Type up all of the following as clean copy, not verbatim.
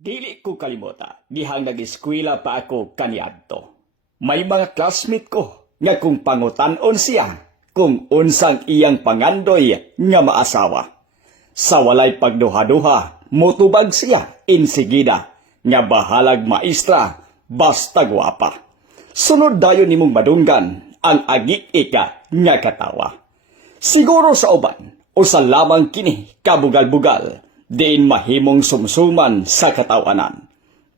Dili ko kalimota, dihang nag-eskwela pa ako kaniadto. May mga classmate ko nga kung pangutanon siya kung unsang iyang pangandoy nga maasawa. Sa walay pagduha-duha, motubag siya insigida nga bahalag maestra basta gwapa. Sunod dayon nimong madunggan ang agik-ika nga katawa. Siguro sa uban o sa lamang kini kabugal-bugal, diin mahimong sumsuman sa katawanan.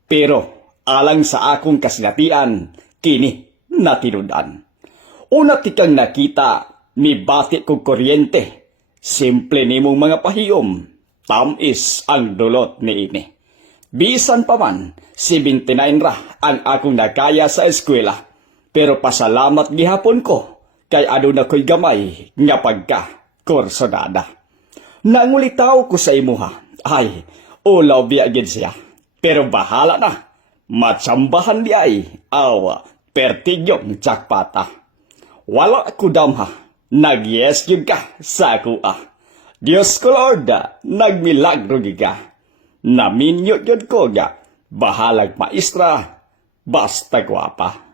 Pero alang sa akong kasilatian, kini natinudan. Una tikang nakita, mibati kong kuryente. Simple nimong mga pahiyom, tamis ang dulot ni ini. Bisan pa man, 79 ra ang akong nakaya sa eskwela. Pero pasalamat gihapon ko, kay aduna ko'y gamay nga pagka kursonada. Nangulitaw ko sa imuha, ay, ulaw biyagin siya. Pero bahala na, matsambahan di ay, awa, pertigyong jakpata. Wala ko damha, nag-yes yun ka sa kuha. Diyos ko Lord, nagmilagro giga. Naminyo yun ko ga, bahalag maestra, basta gwapa.